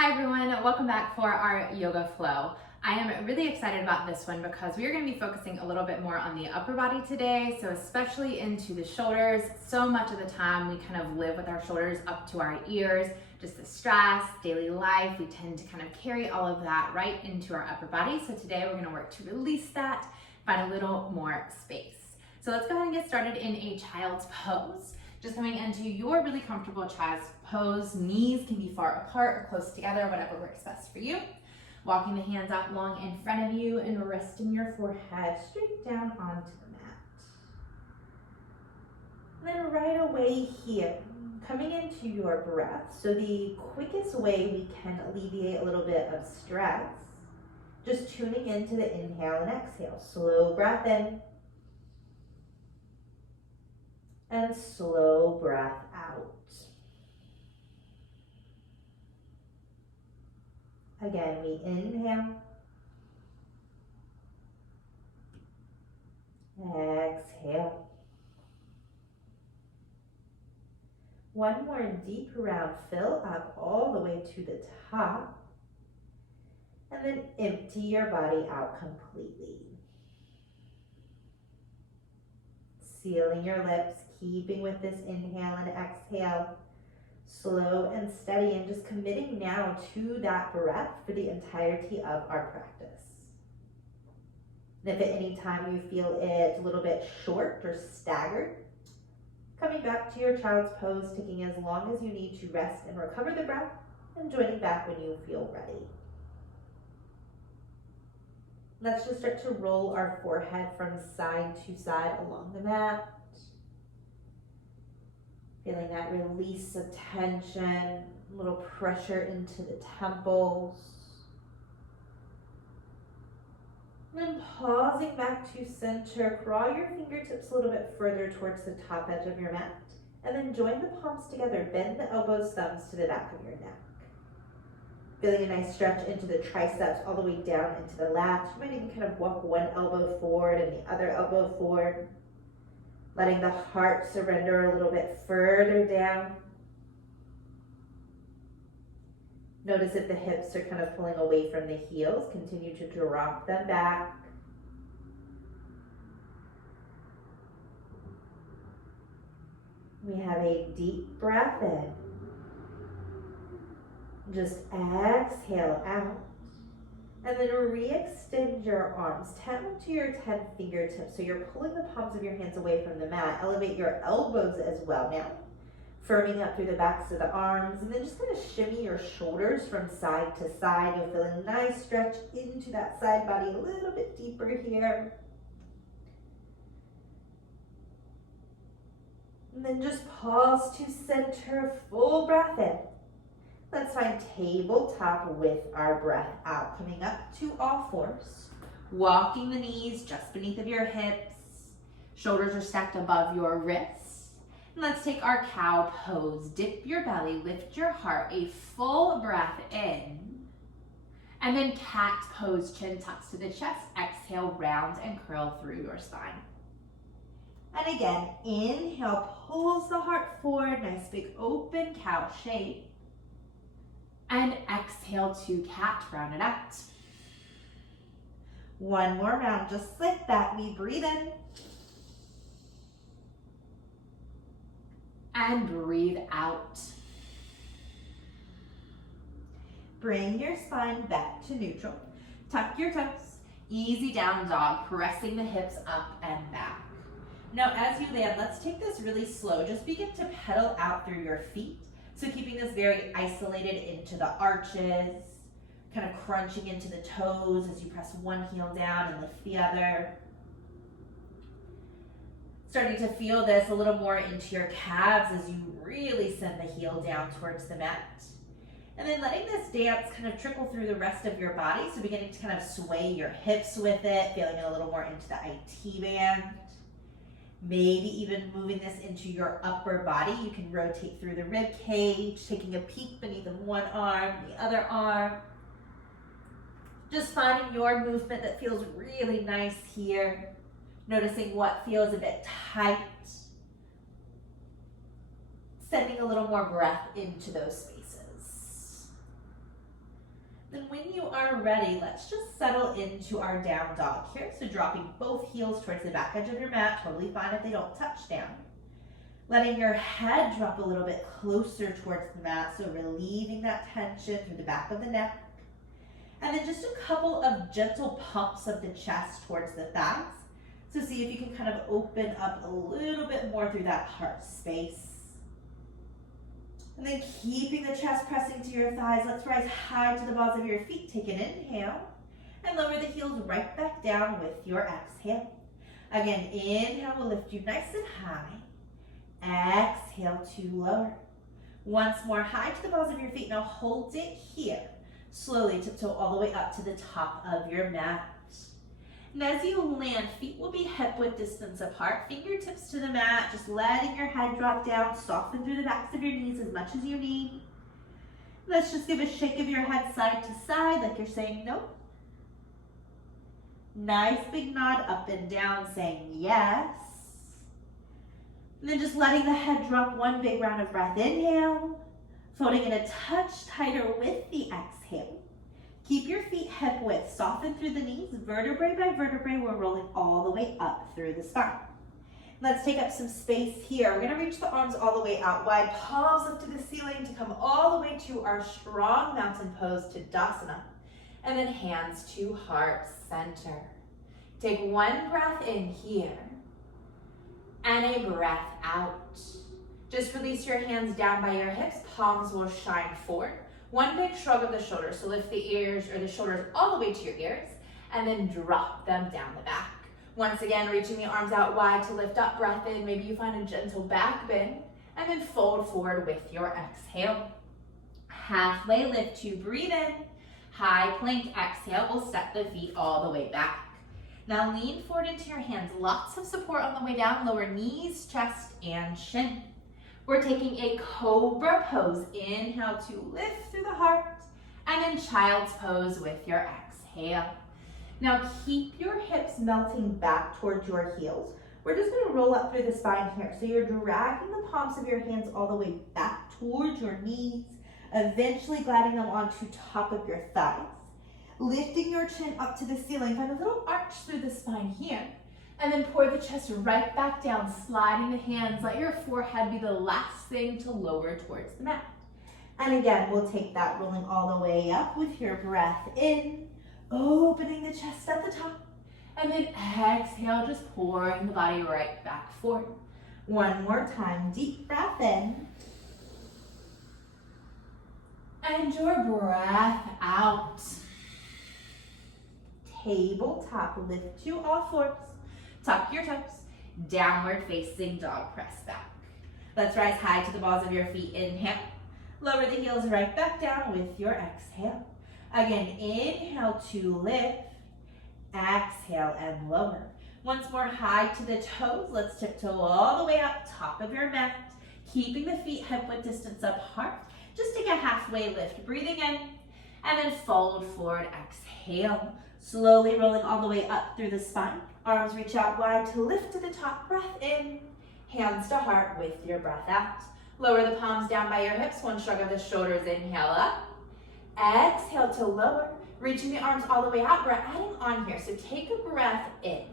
Hi everyone, welcome back for our yoga flow. I am really excited about this one because we are going to be focusing a little bit more on the upper body today, so especially into the shoulders. So much of the time we kind of live with our shoulders up to our ears, just the stress, daily life, we tend to kind of carry all of that right into our upper body. So today we're going to work to release that, find a little more space. So let's go ahead and get started in a child's pose. Just coming into your really comfortable child's pose. Knees can be far apart or close together, whatever works best for you. Walking the hands out long in front of you and resting your forehead straight down onto the mat. And then right away here, coming into your breath. So the quickest way we can alleviate a little bit of stress, just tuning into the inhale and exhale. Slow breath in. And slow breath out. Again, we inhale. Exhale. One more deep round, fill up all the way to the top. And then empty your body out completely. Sealing your lips, keeping with this inhale and exhale, slow and steady, and just committing now to that breath for the entirety of our practice. And if at any time you feel it a little bit short or staggered, coming back to your child's pose, taking as long as you need to rest and recover the breath, and joining back when you feel ready. Let's just start to roll our forehead from side to side along the mat. Feeling that release of tension, a little pressure into the temples. And then pausing back to center, crawl your fingertips a little bit further towards the top edge of your mat. And then join the palms together, bend the elbows, thumbs to the back of your neck. Feeling a nice stretch into the triceps all the way down into the lats. You might even kind of walk one elbow forward and the other elbow forward. Letting the heart surrender a little bit further down. Notice if the hips are kind of pulling away from the heels. Continue to drop them back. We have a deep breath in. Just exhale out. And then re-extend your arms 10 to your 10 fingertips. So you're pulling the palms of your hands away from the mat. Elevate your elbows as well now. Firming up through the backs of the arms. And then just kind of shimmy your shoulders from side to side. You'll feel a nice stretch into that side body a little bit deeper here. And then just pause to center, full breath in. Let's find tabletop with our breath out. Coming up to all fours. Walking the knees just beneath of your hips. Shoulders are stacked above your wrists. And let's take our cow pose. Dip your belly, lift your heart, a full breath in. And then cat pose, chin tucks to the chest. Exhale, round and curl through your spine. And again, inhale, pulls the heart forward. Nice big open cow shape. And exhale to cat, round it out. One more round, just like that. We breathe in. And breathe out. Bring your spine back to neutral. Tuck your toes. Easy down dog, pressing the hips up and back. Now as you land, let's take this really slow. Just begin to pedal out through your feet. So keeping this very isolated into the arches, kind of crunching into the toes as you press one heel down and lift the other. Starting to feel this a little more into your calves as you really send the heel down towards the mat. And then letting this dance kind of trickle through the rest of your body. So beginning to kind of sway your hips with it, feeling it a little more into the IT band. Maybe even moving this into your upper body. You can rotate through the rib cage, taking a peek beneath of one arm, the other arm. Just finding your movement that feels really nice here. Noticing what feels a bit tight. Sending a little more breath into those spaces. Then when you are ready, let's just settle into our down dog here. So dropping both heels towards the back edge of your mat, totally fine if they don't touch down. Letting your head drop a little bit closer towards the mat, so relieving that tension through the back of the neck. And then just a couple of gentle pumps of the chest towards the thighs. So see if you can kind of open up a little bit more through that heart space. And then keeping the chest pressing to your thighs, let's rise high to the balls of your feet. Take an inhale and lower the heels right back down with your exhale. Again, inhale will lift you nice and high. Exhale to lower. Once more, high to the balls of your feet. Now hold it here. Slowly tiptoe all the way up to the top of your mat. And as you land, feet will be hip-width distance apart, fingertips to the mat, just letting your head drop down, soften through the backs of your knees as much as you need. Let's just give a shake of your head side to side like you're saying no. Nice big nod up and down saying yes. And then just letting the head drop, one big round of breath. Inhale, folding it a touch tighter with the exhale. Keep your feet hip width, soften through the knees, vertebrae by vertebrae, we're rolling all the way up through the spine. Let's take up some space here. We're gonna reach the arms all the way out wide, palms up to the ceiling to come all the way to our strong mountain pose to Tadasana. And then hands to heart center. Take one breath in here and a breath out. Just release your hands down by your hips, palms will shine forward. One big shrug of the shoulders, so lift the ears or the shoulders all the way to your ears, and then drop them down the back. Once again, reaching the arms out wide to lift up, breath in. Maybe you find a gentle back bend, and then fold forward with your exhale. Halfway lift to breathe in. High plank exhale, we'll step the feet all the way back. Now lean forward into your hands, lots of support on the way down, lower knees, chest, and shin. We're taking a cobra pose. Inhale to lift through the heart, and then child's pose with your exhale. Now keep your hips melting back towards your heels. We're just gonna roll up through the spine here. So you're dragging the palms of your hands all the way back towards your knees, eventually gliding them onto top of your thighs. Lifting your chin up to the ceiling, find a little arch through the spine here. And then pour the chest right back down, sliding the hands. Let your forehead be the last thing to lower towards the mat. And again, we'll take that rolling all the way up with your breath in, opening the chest at the top. And then exhale, just pouring the body right back forward. One more time, deep breath in. And your breath out. Tabletop, lift to all fours. Tuck your toes, downward facing dog, press back. Let's rise high to the balls of your feet, inhale. Lower the heels right back down with your exhale. Again, inhale to lift, exhale and lower. Once more, high to the toes, let's tiptoe all the way up, top of your mat, keeping the feet hip-width distance apart. Just take a halfway lift, breathing in, and then fold forward, exhale. Slowly rolling all the way up through the spine. Arms reach out wide to lift to the top, breath in. Hands to heart with your breath out. Lower the palms down by your hips, one shrug of the shoulders, inhale up. Exhale to lower, reaching the arms all the way out. We're adding on here, so take a breath in.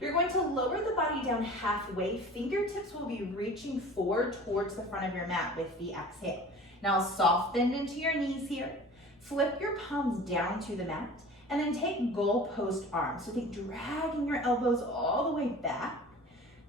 You're going to lower the body down halfway. Fingertips will be reaching forward towards the front of your mat with the exhale. Now soften into your knees here. Flip your palms down to the mat. And then take goalpost arms. So think dragging your elbows all the way back.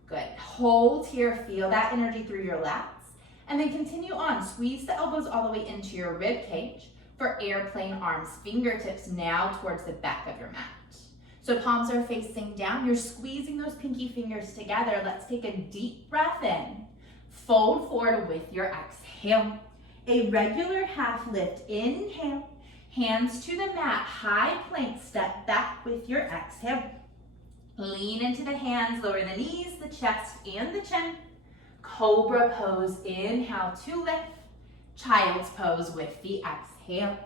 Good. Hold here. Feel that energy through your lats. And then continue on. Squeeze the elbows all the way into your rib cage for airplane arms. Fingertips now towards the back of your mat. So palms are facing down. You're squeezing those pinky fingers together. Let's take a deep breath in. Fold forward with your exhale. A regular half lift. Inhale. Hands to the mat, high plank, step back with your exhale. Lean into the hands, lower the knees, the chest, and the chin. Cobra pose, inhale to lift. Child's pose with the exhale.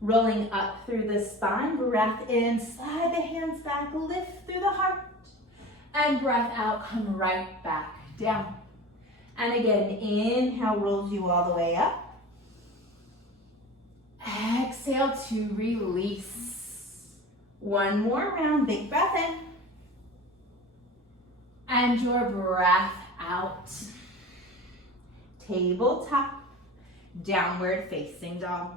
Rolling up through the spine, breath in, slide the hands back, lift through the heart. And breath out, come right back down. And again, inhale rolls you all the way up. Exhale to release. One more round, big breath in. And your breath out. Tabletop, downward facing dog.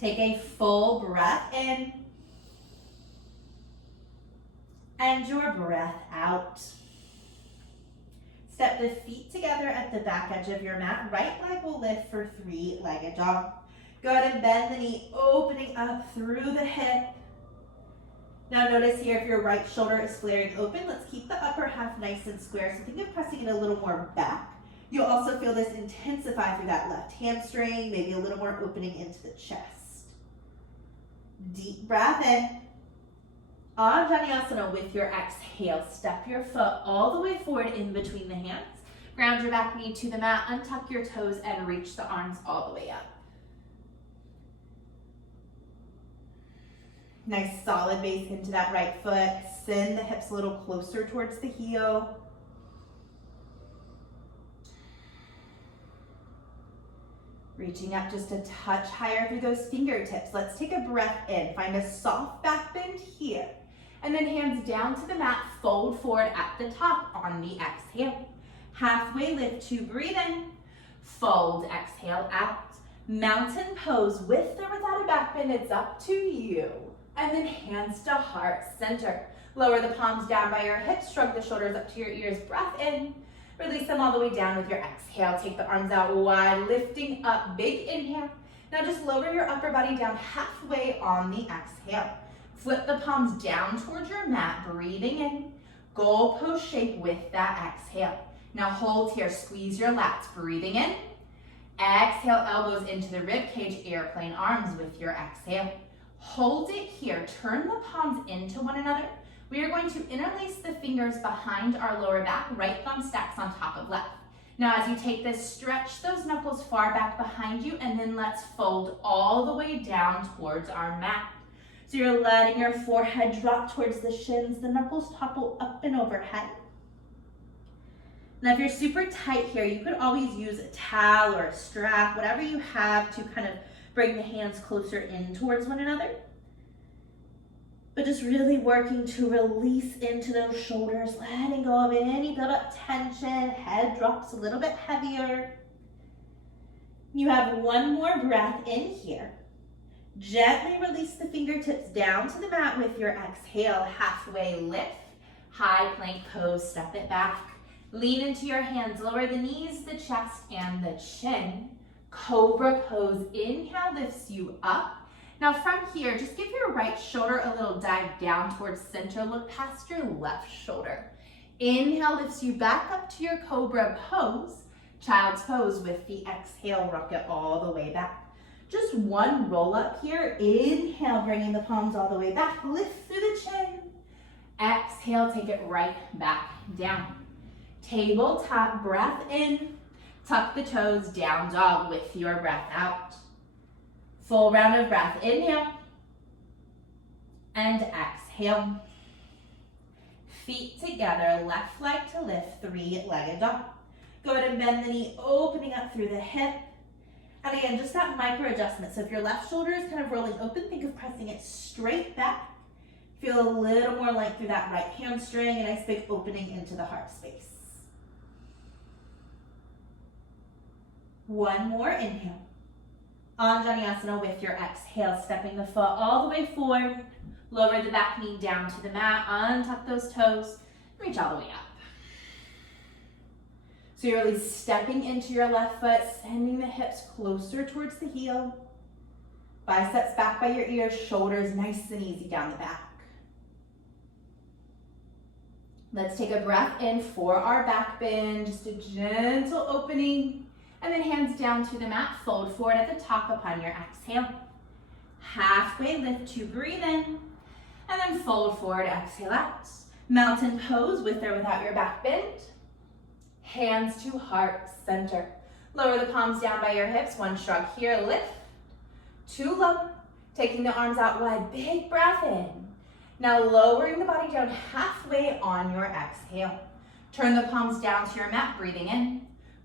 Take a full breath in. And your breath out. Step the feet together at the back edge of your mat. Right leg will lift for three-legged dog. Go ahead and bend the knee, opening up through the hip. Now notice here if your right shoulder is flaring open, let's keep the upper half nice and square. So think of pressing it a little more back. You'll also feel this intensify through that left hamstring, maybe a little more opening into the chest. Deep breath in. Anjaneyasana with your exhale. Step your foot all the way forward in between the hands. Ground your back knee to the mat, untuck your toes, and reach the arms all the way up. Nice solid base into that right foot. Send the hips a little closer towards the heel. Reaching up just a touch higher through those fingertips. Let's take a breath in. Find a soft back bend here. And then hands down to the mat, fold forward at the top on the exhale. Halfway lift to breathe in. Fold, exhale out. Mountain pose with or without a back bend, it's up to you. And then hands to heart center. Lower the palms down by your hips, shrug the shoulders up to your ears, breath in. Release them all the way down with your exhale. Take the arms out wide, lifting up, big inhale. Now just lower your upper body down halfway on the exhale. Flip the palms down towards your mat, breathing in. Goalpost shape with that exhale. Now hold here, squeeze your lats, breathing in. Exhale, elbows into the rib cage, airplane arms with your exhale. Hold it here, turn the palms into one another. We are going to interlace the fingers behind our lower back, right thumb stacks on top of left. Now as you take this, stretch those knuckles far back behind you, and then let's fold all the way down towards our mat. So you're letting your forehead drop towards the shins, the knuckles topple up and overhead. Now if you're super tight here, you could always use a towel or a strap, whatever you have to kind of bring the hands closer in towards one another. But just really working to release into those shoulders, letting go of any build up tension, head drops a little bit heavier. You have one more breath in here. Gently release the fingertips down to the mat with your exhale, halfway lift, high plank pose, step it back. Lean into your hands, lower the knees, the chest, and the chin. Cobra pose, inhale lifts you up. Now from here, just give your right shoulder a little dive down towards center. Look past your left shoulder. Inhale lifts you back up to your cobra pose. Child's pose with the exhale, rock it all the way back. Just one roll up here. Inhale, bringing the palms all the way back. Lift through the chin. Exhale, take it right back down. Tabletop, breath in. Tuck the toes, down dog with your breath out. Full round of breath, inhale and exhale. Feet together, left leg to lift, three-legged dog. Go ahead and bend the knee, opening up through the hip. And again, just that micro adjustment. So if your left shoulder is kind of rolling open, think of pressing it straight back. Feel a little more length through that right hamstring, a nice big opening into the heart space. One more inhale. Anjaneyasana with your exhale, stepping the foot all the way forward. Lower the back knee down to the mat, untuck those toes, reach all the way up. So you're really stepping into your left foot, sending the hips closer towards the heel. Biceps back by your ears, shoulders nice and easy down the back. Let's take a breath in for our back bend, just a gentle opening. And then hands down to the mat, fold forward at the top upon your exhale. Halfway lift to breathe in, and then fold forward, exhale out. Mountain pose with or without your back bend. Hands to heart center. Lower the palms down by your hips, one shrug here, lift. Two low, taking the arms out wide, big breath in. Now lowering the body down halfway on your exhale. Turn the palms down to your mat, breathing in.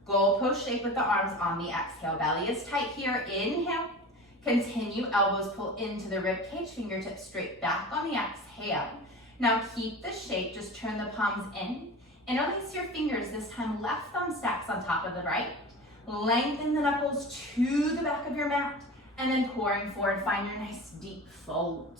Goalpost shape with the arms on the exhale. Belly is tight here. Inhale. Continue, elbows pull into the rib cage, fingertips straight back on the exhale. Now keep the shape, just turn the palms in. Interlace your fingers, this time left thumb stacks on top of the right. Lengthen the knuckles to the back of your mat, and then pouring forward, find your nice deep fold.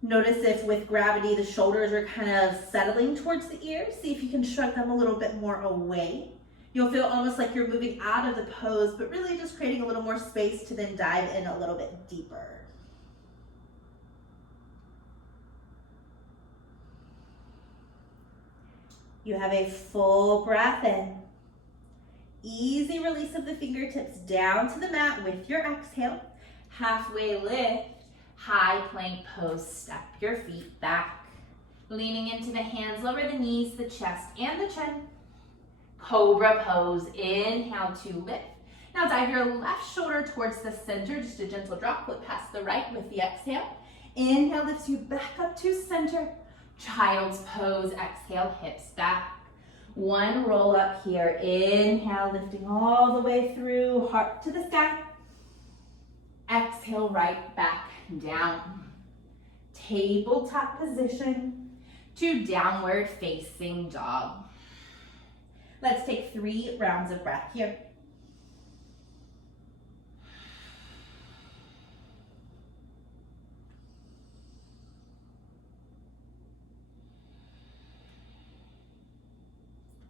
Notice if with gravity the shoulders are kind of settling towards the ears. See if you can shrug them a little bit more away. You'll feel almost like you're moving out of the pose, but really just creating a little more space to then dive in a little bit deeper. You have a full breath in. Easy release of the fingertips down to the mat with your exhale. Halfway lift, high plank pose, step your feet back. Leaning into the hands, lower the knees, the chest, and the chin. Cobra pose, inhale to lift. Now dive your left shoulder towards the center, just a gentle drop, flip past the right with the exhale. Inhale lifts you back up to center. Child's pose, exhale, hips back. One roll up here, inhale, lifting all the way through, heart to the sky. Exhale, right back down. Tabletop position to downward facing dog. Let's take 3 rounds of breath here.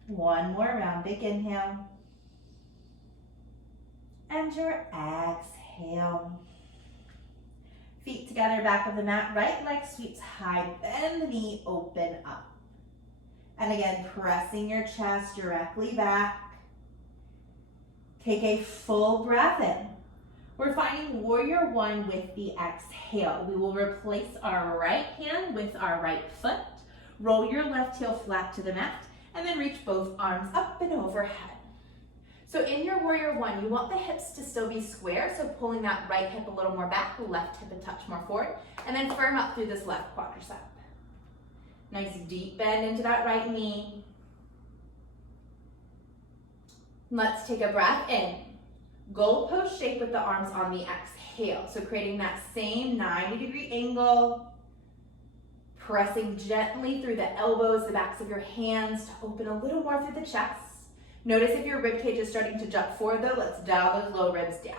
One more round, big inhale. And your exhale. Feet together, back of the mat, right leg sweeps high, bend the knee, open up. And again, pressing your chest directly back. Take a full breath in. We're finding warrior one with the exhale. We will replace our right hand with our right foot. Roll your left heel flat to the mat, and then reach both arms up and overhead. So in your warrior one, you want the hips to still be square, so pulling that right hip a little more back, left hip a touch more forward, and then firm up through this left quadricep. Nice deep bend into that right knee. Let's take a breath in. Goalpost shape with the arms on the exhale. So creating that same 90-degree angle. Pressing gently through the elbows, the backs of your hands to open a little more through the chest. Notice if your rib cage is starting to jump forward though, let's dial those low ribs down.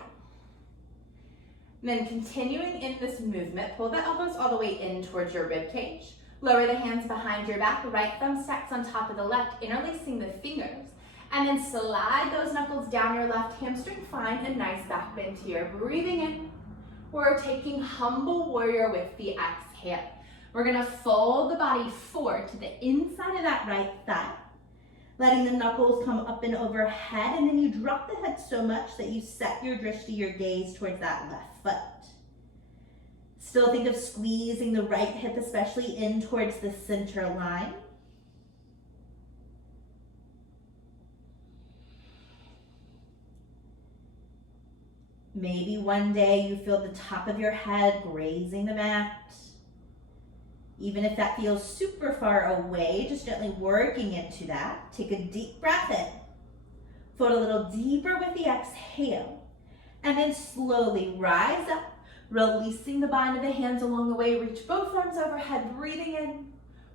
And then continuing in this movement, pull the elbows all the way in towards your rib cage. Lower the hands behind your back, right thumb stacks on top of the left, interlacing the fingers. And then slide those knuckles down your left hamstring. Find a nice back bend here. Breathing in. We're taking humble warrior with the exhale. We're gonna fold the body forward to the inside of that right thigh. Letting the knuckles come up and overhead, and then you drop the head so much that you set your drishti, your gaze towards that left foot. Still think of squeezing the right hip, especially in towards the center line. Maybe one day you feel the top of your head grazing the mat. Even if that feels super far away, just gently working into that. Take a deep breath in. Fold a little deeper with the exhale. And then slowly rise up, releasing the bind of the hands along the way. Reach both arms overhead, breathing in.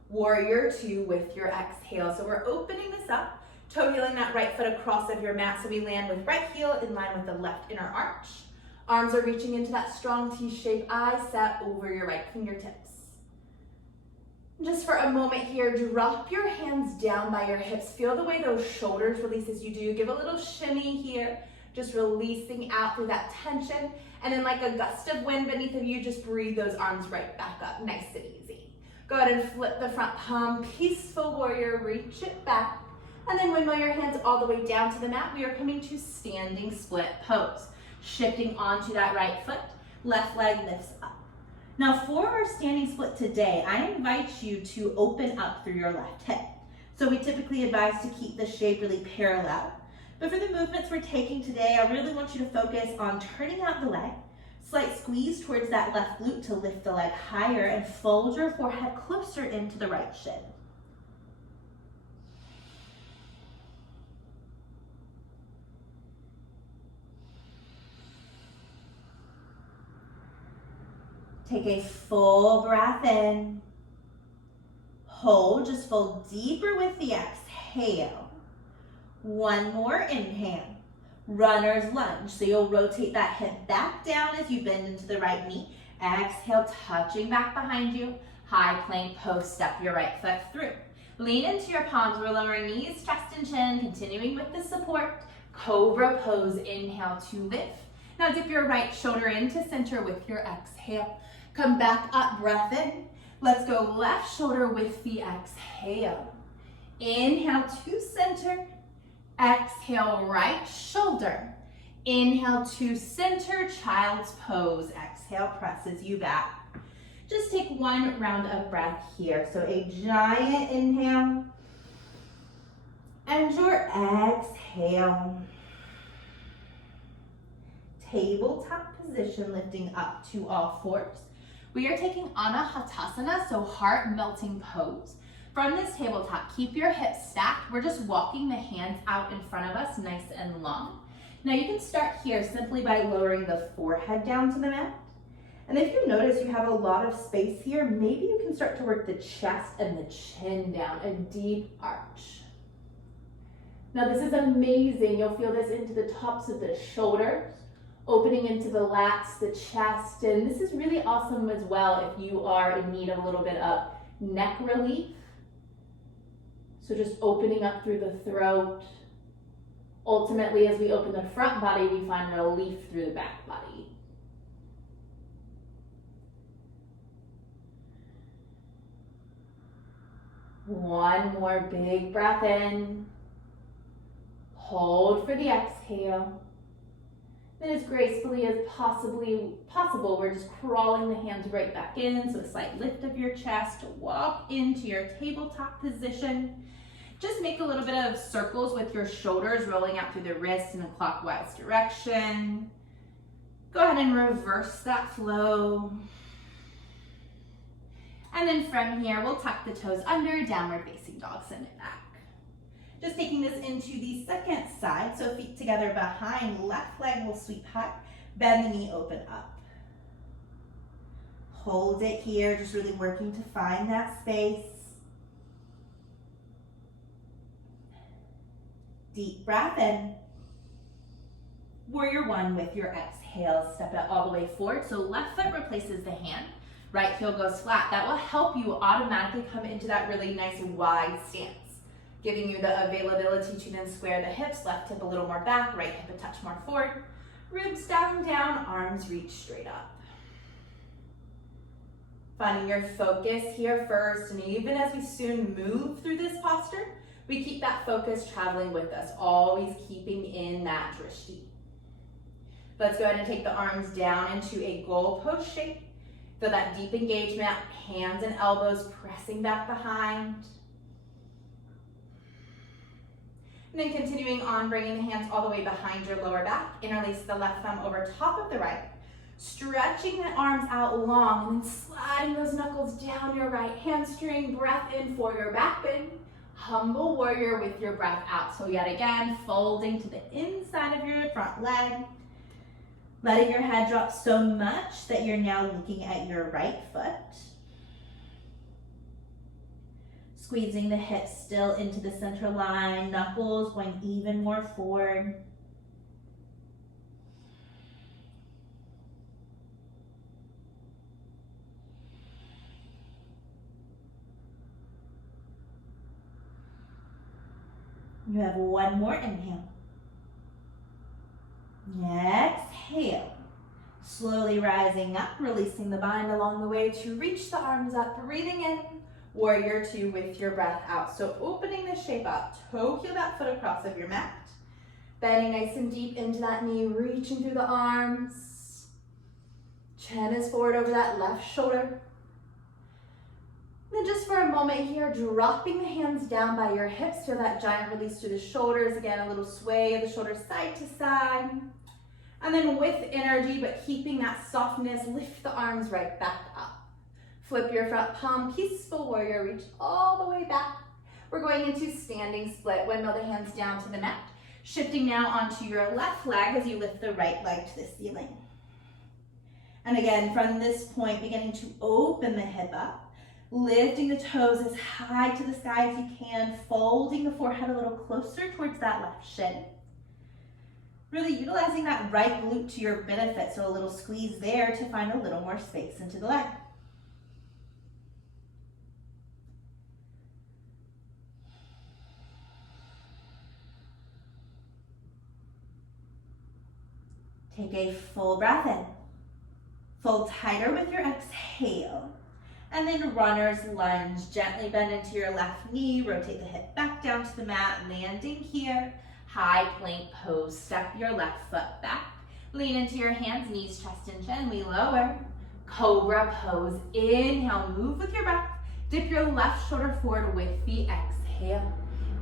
Warrior two with your exhale. So we're opening this up, toe heeling that right foot across of your mat so we land with right heel in line with the left inner arch. Arms are reaching into that strong T shape, eyes set over your right fingertips. Just for a moment here, drop your hands down by your hips. Feel the way those shoulders release as you do. Give a little shimmy here, just releasing out through that tension. And then like a gust of wind beneath of you, just breathe those arms right back up, nice and easy. Go ahead and flip the front palm, peaceful warrior, reach it back. And then windmill your hands all the way down to the mat. We are coming to standing split pose. Shifting onto that right foot, left leg lifts up. Now for our standing split today, I invite you to open up through your left hip. So we typically advise to keep the shape really parallel. But for the movements we're taking today, I really want you to focus on turning out the leg, slight squeeze towards that left glute to lift the leg higher, and fold your forehead closer into the right shin. Take a full breath in. Hold, just fold deeper with the exhale. One more inhale. Runner's lunge. So you'll rotate that hip back down as you bend into the right knee. Exhale, touching back behind you. High plank pose, step your right foot through. Lean into your palms. We're lowering knees, chest, and chin, continuing with the support. Cobra pose, inhale to lift. Now dip your right shoulder into center with your exhale. Come back up, breath in. Let's go left shoulder with the exhale. Inhale to center. Exhale, right shoulder. Inhale to center, child's pose. Exhale, presses you back. Just take one round of breath here. So a giant inhale. And your exhale. Tabletop position, lifting up to all fours. We are taking Anahatasana, so heart melting pose. From this tabletop, keep your hips stacked. We're just walking the hands out in front of us, nice and long. Now you can start here simply by lowering the forehead down to the mat. And if you notice you have a lot of space here, maybe you can start to work the chest and the chin down, a deep arch. Now this is amazing. You'll feel this into the tops of the shoulders, opening into the lats, the chest, and this is really awesome as well if you are in need of a little bit of neck relief. So just opening up through the throat. Ultimately, as we open the front body, we find relief through the back body. One more big breath in. Hold for the exhale. Then as gracefully as possible, we're just crawling the hands right back in. So a slight lift of your chest, walk into your tabletop position. Just make a little bit of circles with your shoulders rolling out through the wrists in a clockwise direction. Go ahead and reverse that flow. And then from here, we'll tuck the toes under, downward facing dog, send it back. Just taking this into the second side, so feet together behind, left leg will sweep high, bend the knee, open up. Hold it here, just really working to find that space. Deep breath in. Warrior one with your exhale, step it all the way forward. So left foot replaces the hand, right heel goes flat. That will help you automatically come into that really nice wide stance, giving you the availability to then square the hips, left hip a little more back, right hip a touch more forward. Ribs down, arms reach straight up. Finding your focus here first, and even as we soon move through this posture, we keep that focus traveling with us, always keeping in that drishti. Let's go ahead and take the arms down into a goalpost shape. Feel that deep engagement, hands and elbows pressing back behind. And then continuing on, bringing the hands all the way behind your lower back. Interlace the left thumb over top of the right. Stretching the arms out long and then sliding those knuckles down your right hamstring. Breath in for your back bend. Humble warrior with your breath out. So yet again, folding to the inside of your front leg. Letting your head drop so much that you're now looking at your right foot. Squeezing the hips still into the center line, knuckles going even more forward. You have one more inhale. Exhale. Slowly rising up, releasing the bind along the way to reach the arms up, breathing in. Warrior two with your breath out. So opening the shape up, toe heel that foot across of your mat. Bending nice and deep into that knee, reaching through the arms. Chin is forward over that left shoulder. Then just for a moment here, dropping the hands down by your hips. Feel that giant release through the shoulders. Again, a little sway of the shoulders side to side. And then with energy, but keeping that softness, lift the arms right back up. Flip your front palm, peaceful warrior, reach all the way back. We're going into standing split. Windmill the hands down to the mat. Shifting now onto your left leg as you lift the right leg to the ceiling. And again, from this point, beginning to open the hip up, lifting the toes as high to the sky as you can, folding the forehead a little closer towards that left shin. Really utilizing that right glute to your benefit, so a little squeeze there to find a little more space into the leg. Take a full breath in. Fold tighter with your exhale. And then runner's lunge. Gently bend into your left knee. Rotate the hip back down to the mat. Landing here. High plank pose. Step your left foot back. Lean into your hands, knees, chest, and chin. We lower. Cobra pose. Inhale, move with your breath. Dip your left shoulder forward with the exhale.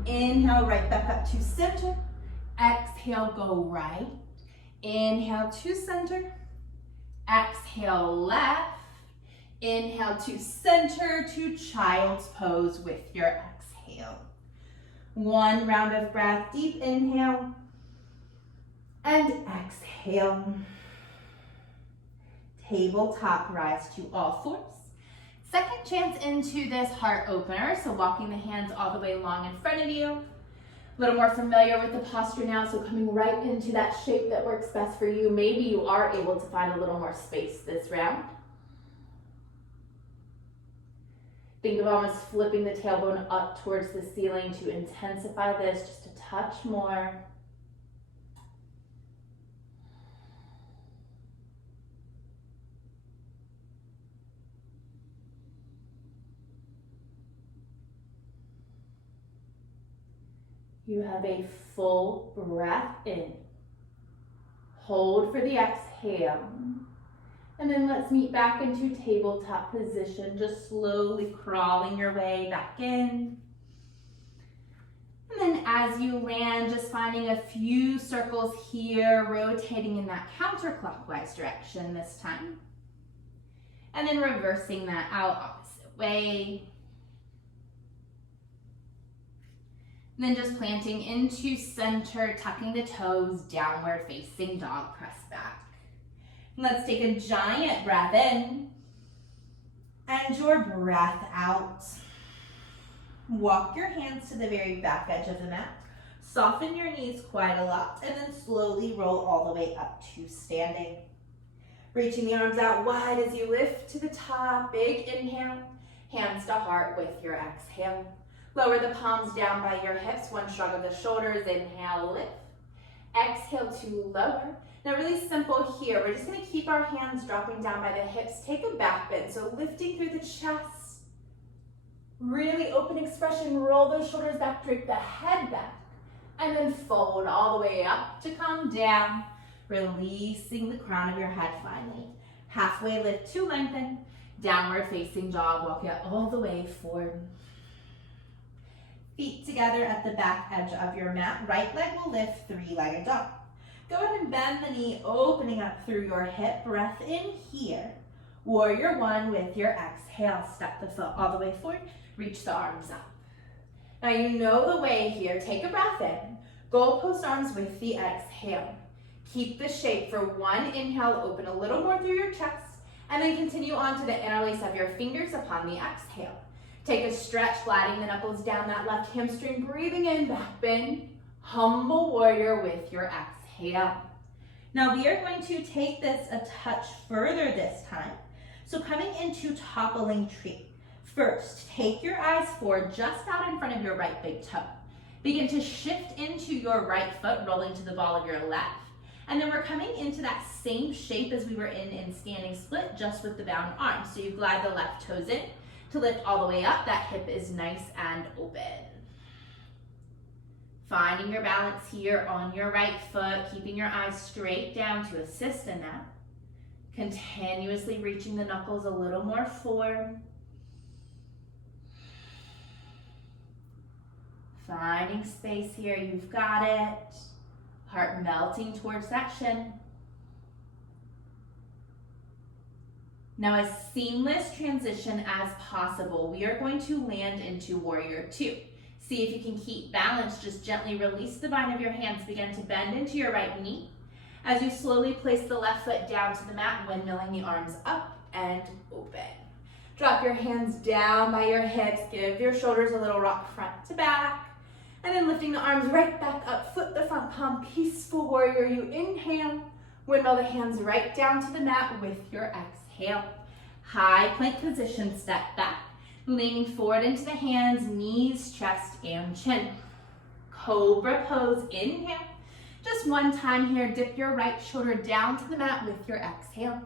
Inhale, right back up to center. Exhale, go right. Inhale to center, exhale left, inhale to center to child's pose with your exhale. One round of breath, deep inhale and exhale. Tabletop rise to all fours. Second chance into this heart opener, so walking the hands all the way long in front of you. A little more familiar with the posture now, so coming right into that shape that works best for you. Maybe you are able to find a little more space this round. Think of almost flipping the tailbone up towards the ceiling to intensify this just a touch more. You have a full breath in. Hold for the exhale. And then let's meet back into tabletop position, just slowly crawling your way back in. And then as you land, just finding a few circles here, rotating in that counterclockwise direction this time. And then reversing that out opposite way. And then just planting into center, tucking the toes, downward facing dog, press back. And let's take a giant breath in and your breath out. Walk your hands to the very back edge of the mat. Soften your knees quite a lot and then slowly roll all the way up to standing. Reaching the arms out wide as you lift to the top. Big inhale, hands to heart with your exhale. Lower the palms down by your hips, one shrug of the shoulders, inhale, lift. Exhale to lower. Now really simple here, we're just gonna keep our hands dropping down by the hips, take a back bend, so lifting through the chest. Really open expression, roll those shoulders back, drape the head back, and then fold all the way up to come down, releasing the crown of your head finally. Halfway lift to lengthen, downward facing dog, walk it all the way forward. Feet together at the back edge of your mat. Right leg will lift, three-legged dog. Go ahead and bend the knee, opening up through your hip. Breath in here. Warrior one with your exhale. Step the foot all the way forward. Reach the arms up. Now you know the way here. Take a breath in. Goalpost arms with the exhale. Keep the shape for one inhale. Open a little more through your chest. And then continue on to the interlace of your fingers upon the exhale. Take a stretch, gliding the knuckles down that left hamstring, breathing in, back bend, humble warrior with your exhale. Now we are going to take this a touch further this time. So coming into toppling tree. First, take your eyes forward just out in front of your right big toe. Begin to shift into your right foot, rolling to the ball of your left. And then we're coming into that same shape as we were in standing split, just with the bound arms. So you glide the left toes in. To lift all the way up, that hip is nice and open. Finding your balance here on your right foot, keeping your eyes straight down to assist in that. Continuously reaching the knuckles a little more forward. Finding space here, you've got it. Heart melting towards that shin. Now, a seamless transition as possible, we are going to land into warrior two. See if you can keep balance. Just gently release the bind of your hands. Begin to bend into your right knee. As you slowly place the left foot down to the mat, windmilling the arms up and open. Drop your hands down by your hips. Give your shoulders a little rock front to back. And then lifting the arms right back up, foot the front palm, peaceful warrior. You inhale, windmill the hands right down to the mat with your exhale. High plank position, step back, leaning forward into the hands, knees, chest, and chin. Cobra pose, inhale. Just one time here, dip your right shoulder down to the mat with your exhale.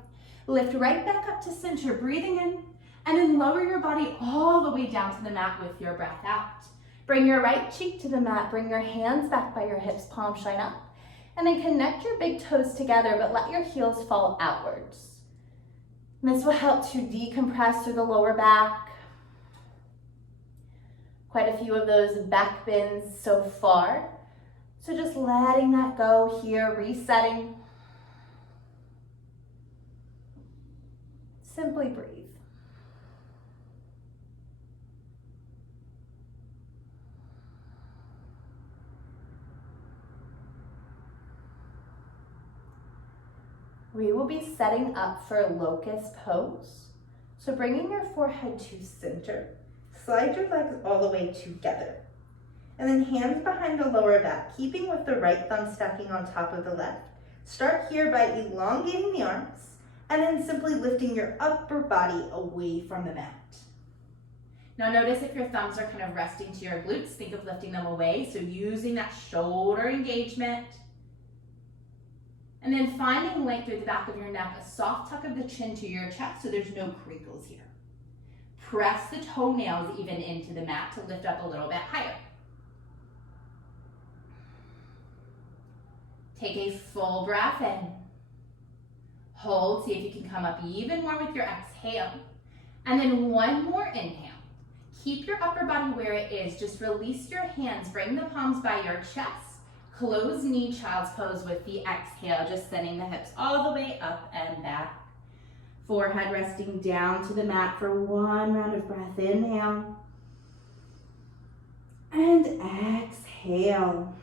Lift right back up to center, breathing in, and then lower your body all the way down to the mat with your breath out. Bring your right cheek to the mat, bring your hands back by your hips, palms shine up, and then connect your big toes together, but let your heels fall outwards. And this will help to decompress through the lower back. Quite a few of those back bends so far. So just letting that go here, resetting. Simply breathe. We will be setting up for locust pose. So bringing your forehead to center, slide your legs all the way together. And then hands behind the lower back, keeping with the right thumb stacking on top of the left. Start here by elongating the arms, and then simply lifting your upper body away from the mat. Now notice if your thumbs are kind of resting to your glutes, think of lifting them away. So using that shoulder engagement. And then finding length through the back of your neck, a soft tuck of the chin to your chest so there's no crinkles here. Press the toenails even into the mat to lift up a little bit higher. Take a full breath in. Hold, see if you can come up even more with your exhale. And then one more inhale. Keep your upper body where it is. Just release your hands, bring the palms by your chest. Close knee, child's pose with the exhale, just sending the hips all the way up and back. Forehead resting down to the mat for one round of breath. Inhale. And exhale.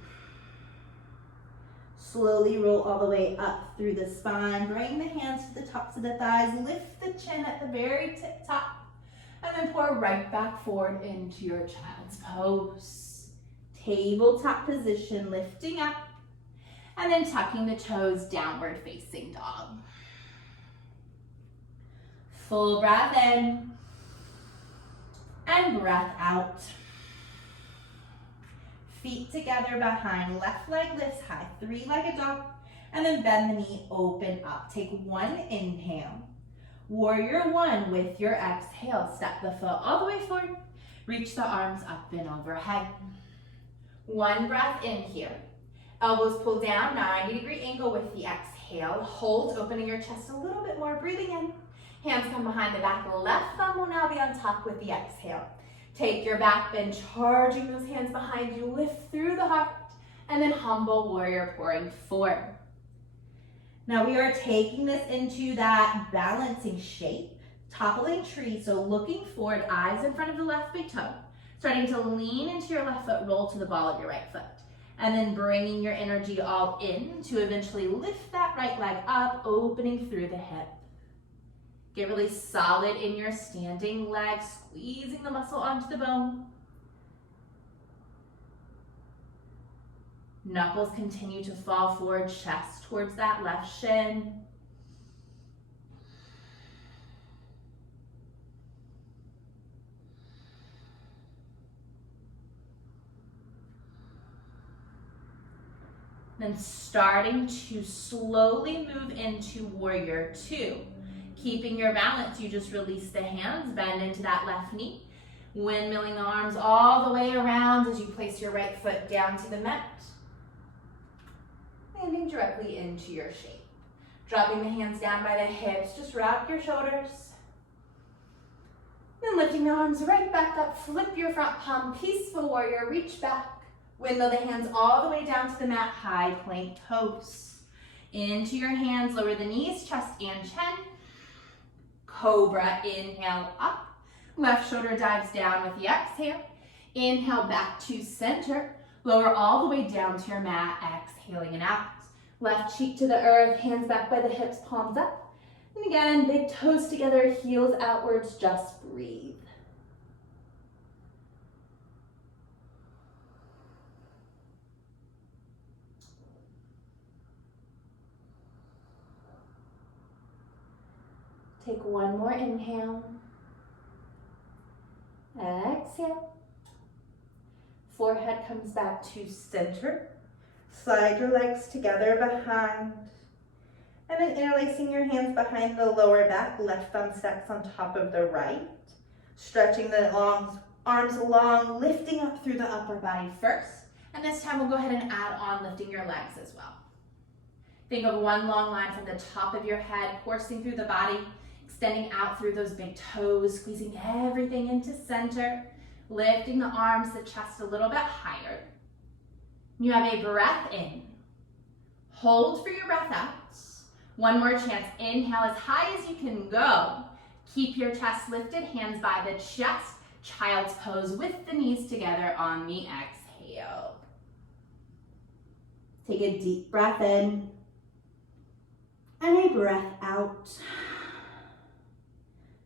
Slowly roll all the way up through the spine. Bring the hands to the tops of the thighs. Lift the chin at the very tip top. And then pour right back forward into your child's pose. Tabletop position, lifting up. And then tucking the toes, downward facing dog. Full breath in. And breath out. Feet together behind, left leg lifts high, three-legged dog, and then bend the knee, open up. Take one inhale. Warrior one with your exhale. Step the foot all the way forward. Reach the arms up and overhead. One breath in here. Elbows pull down, 90-degree angle with the exhale. Hold, opening your chest a little bit more, breathing in. Hands come behind the back. Left thumb will now be on top with the exhale. Take your back bend, charging those hands behind you, lift through the heart, and then humble warrior pouring forward. Now we are taking this into that balancing shape, toppling tree, so looking forward, eyes in front of the left big toe, starting to lean into your left foot, roll to the ball of your right foot, and then bringing your energy all in to eventually lift that right leg up, opening through the hip. Get really solid in your standing leg, squeezing the muscle onto the bone. Knuckles continue to fall forward, chest towards that left shin. Then starting to slowly move into warrior two. Keeping your balance, you just release the hands, bend into that left knee. Windmilling the arms all the way around as you place your right foot down to the mat. Landing directly into your shape. Dropping the hands down by the hips, just rock your shoulders. Then lifting the arms right back up, flip your front palm, peaceful warrior, reach back. Windmill the hands all the way down to the mat, high plank pose. Into your hands, lower the knees, chest and chin. Cobra, inhale up. Left shoulder dives down with the exhale. Inhale back to center. Lower all the way down to your mat, exhaling and out. Left cheek to the earth, hands back by the hips, palms up. And again, big toes together, heels outwards, just breathe. Take one more inhale. Exhale. Forehead comes back to center. Slide your legs together behind. And then interlacing your hands behind the lower back, left thumb stacks on top of the right. Stretching the arms long, lifting up through the upper body first. And this time we'll go ahead and add on lifting your legs as well. Think of one long line from the top of your head, coursing through the body, extending out through those big toes, squeezing everything into center, lifting the arms, the chest a little bit higher. You have a breath in. Hold for your breath out. One more chance. Inhale as high as you can go. Keep your chest lifted, hands by the chest. Child's pose with the knees together on the exhale. Take a deep breath in and a breath out.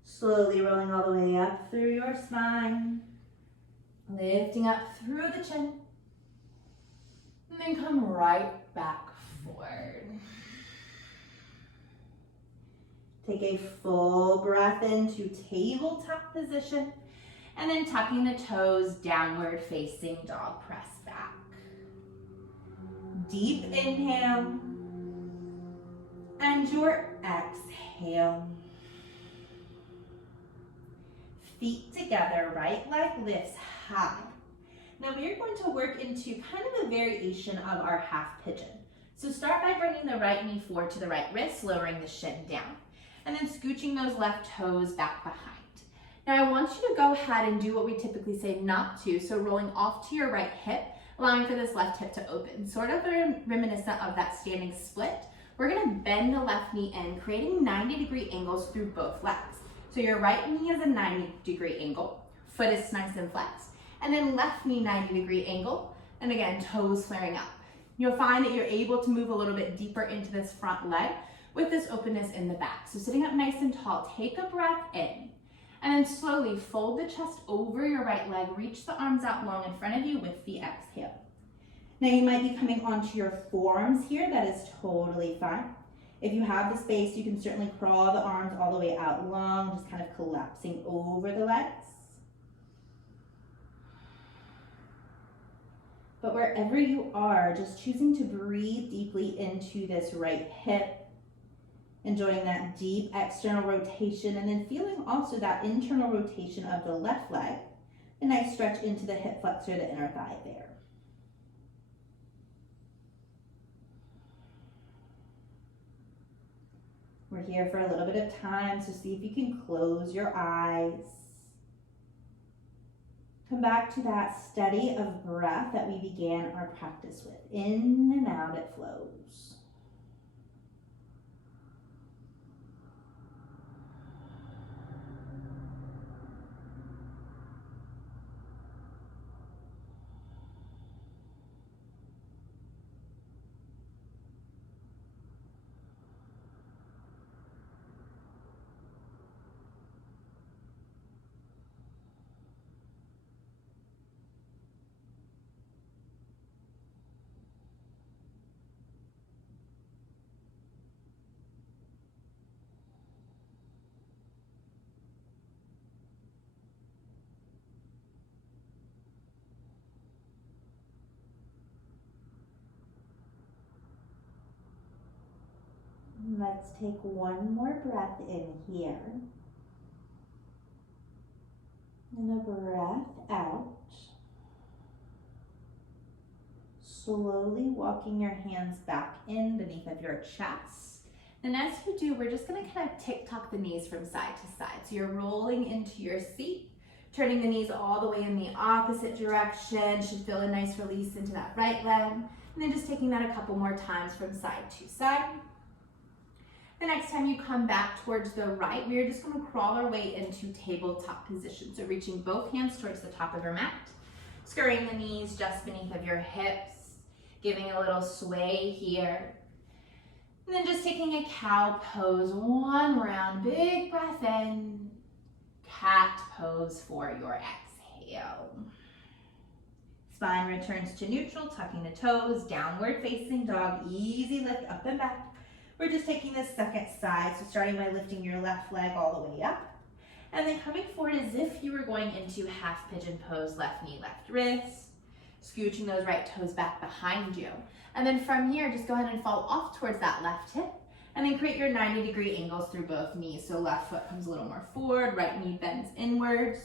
Slowly rolling all the way up through your spine. Lifting up through the chin. And then come right back forward. Take a full breath into tabletop position. And then tucking the toes, downward facing dog, press back. Deep inhale. And your exhale. Feet together, right leg lifts high. Now we are going to work into kind of a variation of our half pigeon. So start by bringing the right knee forward to the right wrist, lowering the shin down, and then scooching those left toes back behind. Now I want you to go ahead and do what we typically say not to, so rolling off to your right hip, allowing for this left hip to open, sort of reminiscent of that standing split. We're gonna bend the left knee in, creating 90-degree angles through both legs. So your right knee is a 90-degree angle, foot is nice and flexed, and then left knee 90-degree angle, and again, toes flaring up. You'll find that you're able to move a little bit deeper into this front leg with this openness in the back. So sitting up nice and tall, take a breath in, and then slowly fold the chest over your right leg, reach the arms out long in front of you with the exhale. Now you might be coming onto your forearms here, that is totally fine. If you have the space, you can certainly crawl the arms all the way out long, just kind of collapsing over the legs. But wherever you are, just choosing to breathe deeply into this right hip, enjoying that deep external rotation, and then feeling also that internal rotation of the left leg, a nice stretch into the hip flexor, the inner thigh there. We're here for a little bit of time, so see if you can close your eyes. Come back to that steady of breath that we began our practice with. In and out it flows. Let's take one more breath in here. And a breath out. Slowly walking your hands back in beneath of your chest. And as you do, we're just gonna kind of tick-tock the knees from side to side. So you're rolling into your seat, turning the knees all the way in the opposite direction. Should feel a nice release into that right leg. And then just taking that a couple more times from side to side. The next time you come back towards the right, we are just going to crawl our way into tabletop position. So reaching both hands towards the top of your mat, scurrying the knees just beneath of your hips, giving a little sway here. And then just taking a cow pose, one round, big breath in, cat pose for your exhale. Spine returns to neutral, tucking the toes, downward facing dog, easy lift up and back. We're just taking the second side, so starting by lifting your left leg all the way up, and then coming forward as if you were going into half pigeon pose, left knee, left wrist, scooching those right toes back behind you. And then from here, just go ahead and fall off towards that left hip, and then create your 90-degree angles through both knees. So left foot comes a little more forward, right knee bends inwards.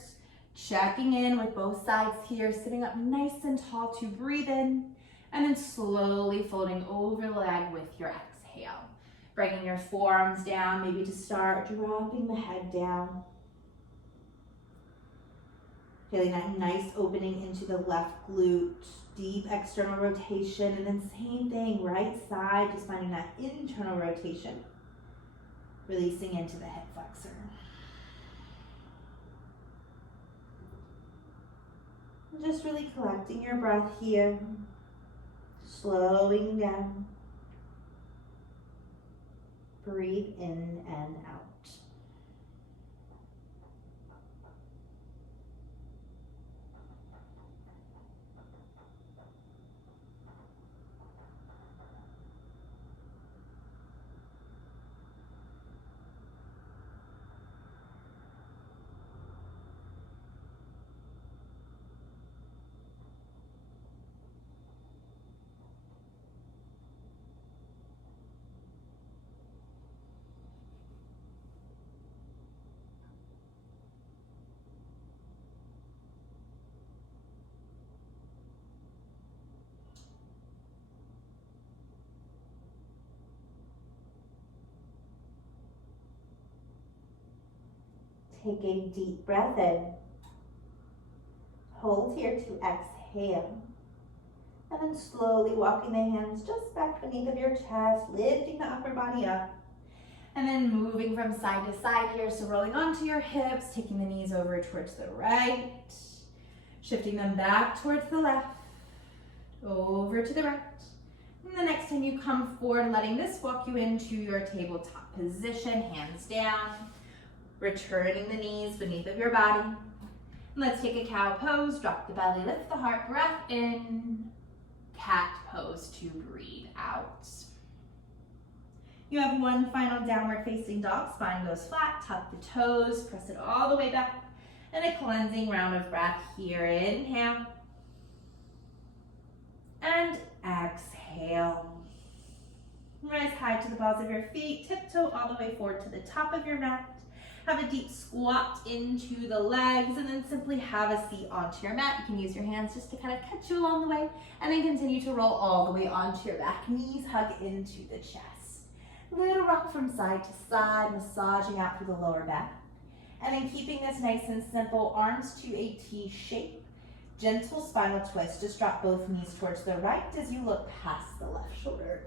Checking in with both sides here, sitting up nice and tall to breathe in, and then slowly folding over the leg with your exhale. Bringing your forearms down, maybe to start dropping the head down. Feeling that nice opening into the left glute, deep external rotation, and then same thing, right side, just finding that internal rotation. Releasing into the hip flexor. Just really collecting your breath here, slowing down. Breathe in and out. Take a deep breath in. Hold here to exhale. And then slowly walking the hands just back beneath of your chest, lifting the upper body up. And then moving from side to side here. So rolling onto your hips, taking the knees over towards the right. Shifting them back towards the left. Over to the right. And the next time you come forward, letting this walk you into your tabletop position, hands down. Returning the knees beneath of your body. Let's take a cow pose, drop the belly, lift the heart, breath in. Cat pose to breathe out. You have one final downward facing dog, spine goes flat, tuck the toes, press it all the way back. And a cleansing round of breath here, inhale. And exhale. Rise high to the balls of your feet, tiptoe all the way forward to the top of your mat. Have a deep squat into the legs, and then simply have a seat onto your mat. You can use your hands just to kind of catch you along the way, and then continue to roll all the way onto your back. Knees hug into the chest. Little rock from side to side, massaging out through the lower back. And then keeping this nice and simple, arms to a T shape. Gentle spinal twist. Just drop both knees towards the right as you look past the left shoulder.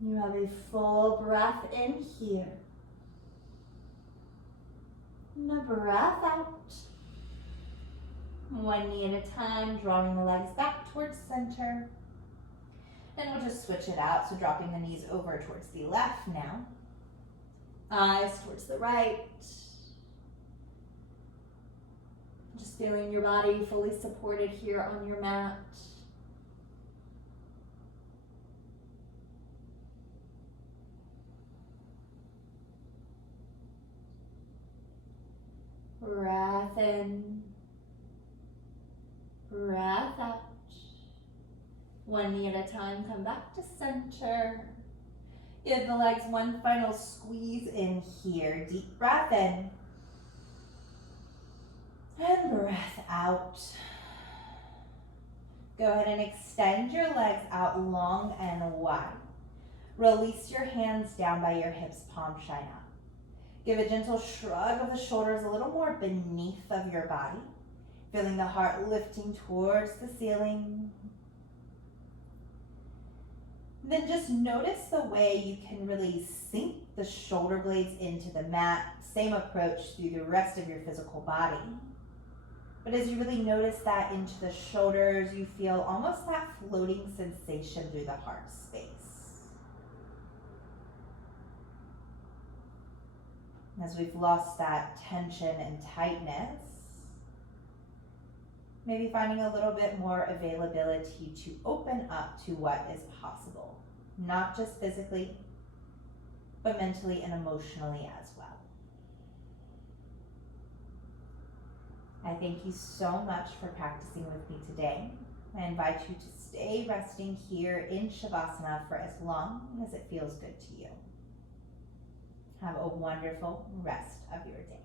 You have a full breath in here. And a breath out. One knee at a time, drawing the legs back towards center. And we'll just switch it out, so dropping the knees over towards the left now. Eyes towards the right. Just feeling your body fully supported here on your mat. Breath in, breath out. One knee at a time, come back to center. Give the legs one final squeeze in here. Deep breath in. And breath out. Go ahead and extend your legs out long and wide. Release your hands down by your hips, palm shine out. Give a gentle shrug of the shoulders a little more beneath of your body. Feeling the heart lifting towards the ceiling. Then just notice the way you can really sink the shoulder blades into the mat. Same approach through the rest of your physical body. But as you really notice that into the shoulders, you feel almost that floating sensation through the heart space. As we've lost that tension and tightness, maybe finding a little bit more availability to open up to what is possible, not just physically, but mentally and emotionally as well. I thank you so much for practicing with me today. I invite you to stay resting here in Shavasana for as long as it feels good to you. Have a wonderful rest of your day.